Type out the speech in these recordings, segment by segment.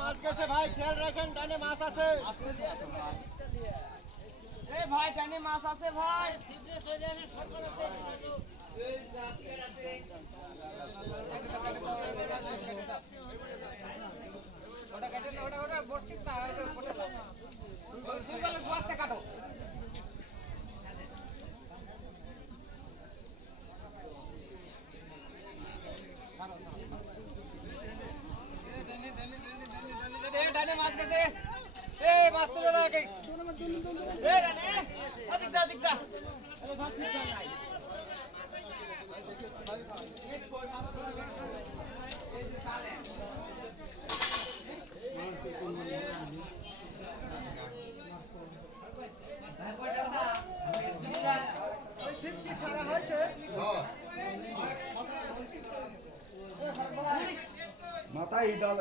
মাছ গেছে ভাই, খেয়াল রাখেন, ডানে মাছ আছে। ভাই ডানে মাছ আছে ভাই। কাটো ডানে মাছ গেছে। মাছ তুলে না আগে। মাথায় ডাল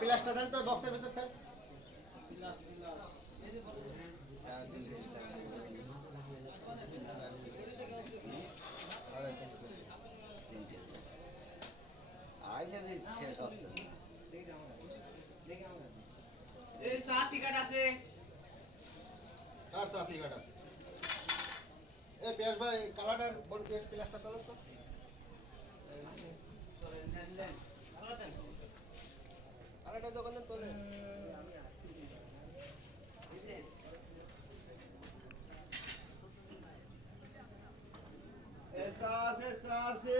প্লাস্টার দেন তো বক্সের ভিতর থাক। পেয়াস ভাই কালারটার বোন গেট প্লাস্টার তোলো তো। আরেকটা দোকানে তোলে। এসা আছে